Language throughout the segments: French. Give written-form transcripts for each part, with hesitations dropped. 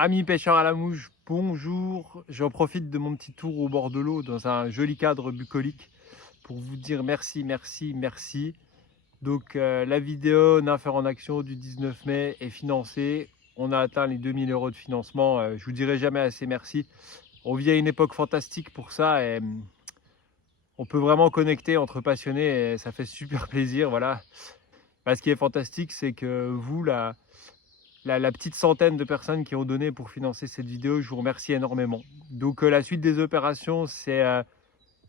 Amis pêcheurs à la mouche, bonjour. J'en profite de mon petit tour au bord de l'eau dans un joli cadre bucolique pour vous dire merci, merci, merci. Donc la vidéo Nympher en action du 19 mai est financée. On a atteint les 2 000 € de financement. Je vous dirai jamais assez merci. On vit à une époque fantastique pour ça et on peut vraiment connecter entre passionnés et ça fait super plaisir. Voilà. Bah, ce qui est fantastique, c'est que vous, la petite centaine de personnes qui ont donné pour financer cette vidéo, je vous remercie énormément. Donc la suite des opérations, c'est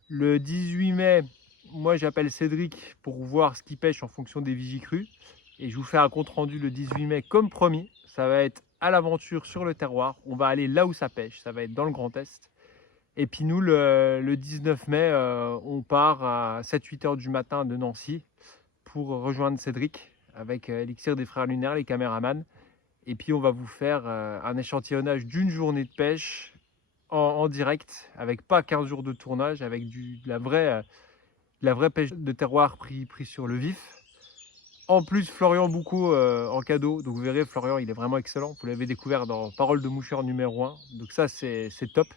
le 18 mai, moi j'appelle Cédric pour voir ce qu'il pêche en fonction des vigies crues. Et je vous fais un compte rendu le 18 mai comme promis. Ça va être à l'aventure sur le terroir. On va aller là où ça pêche, ça va être dans le Grand Est. Et puis nous, le 19 mai, on part à 7-8 heures du matin de Nancy pour rejoindre Cédric avec Elixir des Frères Lunaires, les caméramans. Et puis on va vous faire un échantillonnage d'une journée de pêche en direct, avec pas 15 jours de tournage, avec de la vraie pêche de terroir pris sur le vif. En plus, Florian Boucaud en cadeau. Donc vous verrez, Florian, il est vraiment excellent. Vous l'avez découvert dans Parole de moucheur numéro 1. Donc ça, c'est top.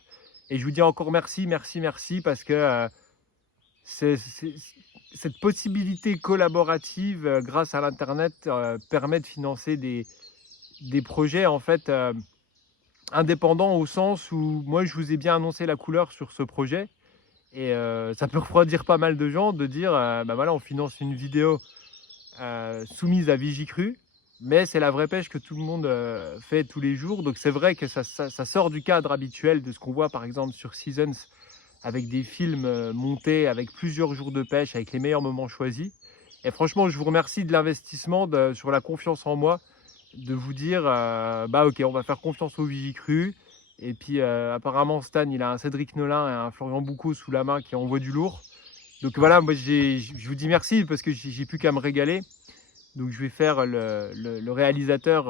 Et je vous dis encore merci, merci, merci, parce que cette possibilité collaborative grâce à l'Internet permet de financer des projets en fait indépendants, au sens où moi je vous ai bien annoncé la couleur sur ce projet et ça peut refroidir pas mal de gens de dire bah voilà, on finance une vidéo soumise à Vigicru, mais c'est la vraie pêche que tout le monde fait tous les jours. Donc c'est vrai que ça sort du cadre habituel de ce qu'on voit par exemple sur Seasons, avec des films montés avec plusieurs jours de pêche, avec les meilleurs moments choisis. Et franchement, je vous remercie de l'investissement, sur la confiance en moi, de vous dire bah ok, on va faire confiance au Vigicru. Et puis apparemment Stan, il a un Cédric Nolin et un Florian Boucaud sous la main qui envoient du lourd. Donc voilà, moi je vous dis merci parce que j'ai plus qu'à me régaler. Donc je vais faire le réalisateur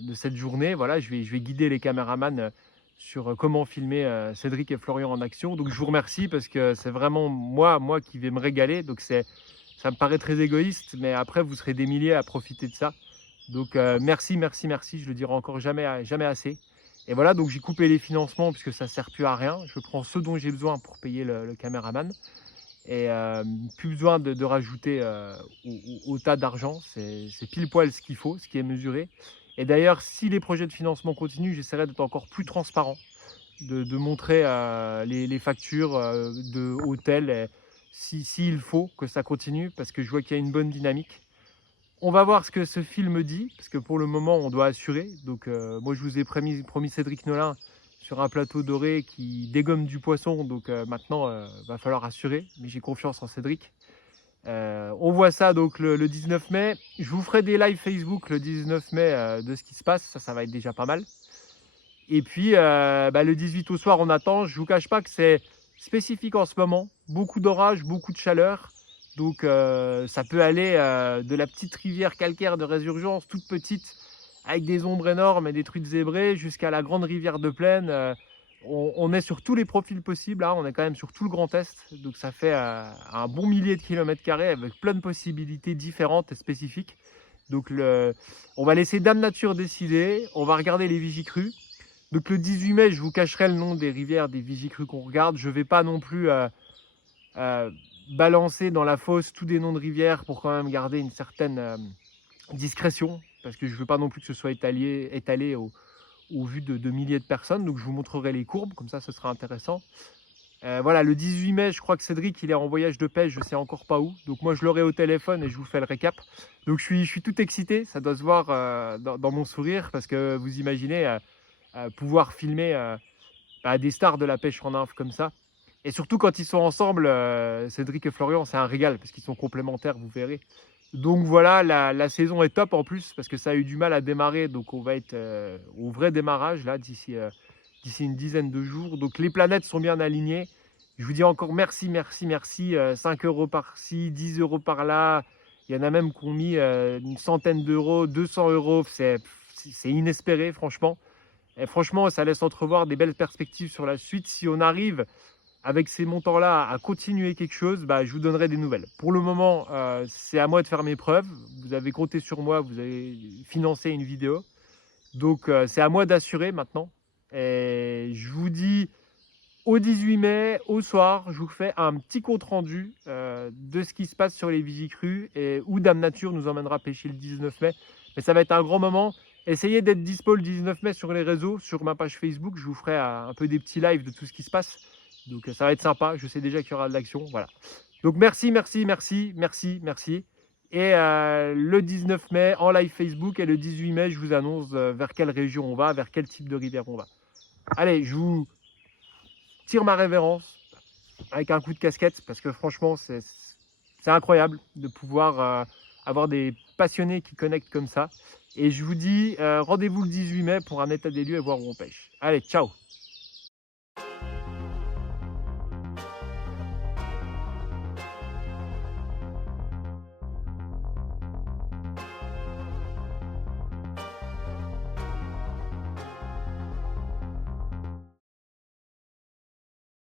de cette journée. Voilà, je vais guider les caméramans sur comment filmer Cédric et Florian en action. Donc je vous remercie parce que c'est vraiment moi qui vais me régaler. Donc ça me paraît très égoïste, mais après vous serez des milliers à profiter de ça. Donc merci, merci, merci. Je le dirai encore jamais, jamais assez. Et voilà, donc j'ai coupé les financements puisque ça ne sert plus à rien. Je prends ce dont j'ai besoin pour payer le caméraman. Et plus besoin de rajouter au tas d'argent. C'est pile poil ce qu'il faut, ce qui est mesuré. Et d'ailleurs, si les projets de financement continuent, j'essaierai d'être encore plus transparent, de montrer les factures de hôtels, s'il faut que ça continue, parce que je vois qu'il y a une bonne dynamique. On va voir ce que ce film dit, parce que pour le moment, on doit assurer. Donc moi, je vous ai promis Cédric Nolin sur un plateau doré qui dégomme du poisson. Donc maintenant, va falloir assurer. Mais j'ai confiance en Cédric. On voit ça donc le 19 mai. Je vous ferai des lives Facebook le 19 mai de ce qui se passe. Ça va être déjà pas mal. Et puis bah, le 18 au soir, on attend. Je ne vous cache pas que c'est spécifique en ce moment. Beaucoup d'orage, beaucoup de chaleur. Donc ça peut aller de la petite rivière calcaire de Résurgence, toute petite, avec des ombres énormes et des truites zébrées, jusqu'à la grande rivière de plaine. On est sur tous les profils possibles, hein. On est quand même sur tout le Grand Est. Donc ça fait un bon millier de kilomètres carrés avec plein de possibilités différentes et spécifiques. Donc on va laisser Dame Nature décider. On va regarder les vigicrues. Donc le 18 mai, je vous cacherai le nom des rivières, des vigicrues qu'on regarde. Je ne vais pas non plus balancer dans la fosse tous des noms de rivières pour quand même garder une certaine discrétion, parce que je ne veux pas non plus que ce soit étalé au vu de milliers de personnes. Donc je vous montrerai les courbes, comme ça ce sera intéressant. Voilà, le 18 mai, je crois que Cédric il est en voyage de pêche, je ne sais encore pas où. Donc moi je l'aurai au téléphone et je vous fais le récap. Donc je suis tout excité, ça doit se voir dans mon sourire, parce que vous imaginez pouvoir filmer des stars de la pêche en nymphe comme ça. Et surtout quand ils sont ensemble, Cédric et Florian, c'est un régal parce qu'ils sont complémentaires, vous verrez. Donc voilà, la saison est top en plus parce que ça a eu du mal à démarrer. Donc on va être au vrai démarrage là d'ici une dizaine de jours. Donc les planètes sont bien alignées. Je vous dis encore merci, merci, merci. 5 € par-ci, 10 € par-là. Il y en a même qui ont mis une centaine d'euros, 200 €. C'est inespéré, franchement. Et franchement, ça laisse entrevoir des belles perspectives sur la suite. Si on arrive avec ces montants-là à continuer quelque chose, bah, je vous donnerai des nouvelles. Pour le moment, c'est à moi de faire mes preuves. Vous avez compté sur moi, vous avez financé une vidéo. Donc c'est à moi d'assurer maintenant. Et je vous dis au 18 mai, au soir, je vous fais un petit compte rendu de ce qui se passe sur les Vigicrues et où Dame Nature nous emmènera pêcher le 19 mai. Mais ça va être un grand moment. Essayez d'être dispo le 19 mai sur les réseaux, sur ma page Facebook. Je vous ferai un peu des petits lives de tout ce qui se passe. Donc ça va être sympa. Je sais déjà qu'il y aura de l'action. Voilà. Donc merci. Et le 19 mai en live Facebook et le 18 mai, je vous annonce vers quelle région on va, vers quel type de rivière on va. Allez, je vous tire ma révérence avec un coup de casquette parce que franchement, c'est incroyable de pouvoir avoir des passionnés qui connectent comme ça. Et je vous dis rendez-vous le 18 mai pour un état des lieux et voir où on pêche. Allez, ciao!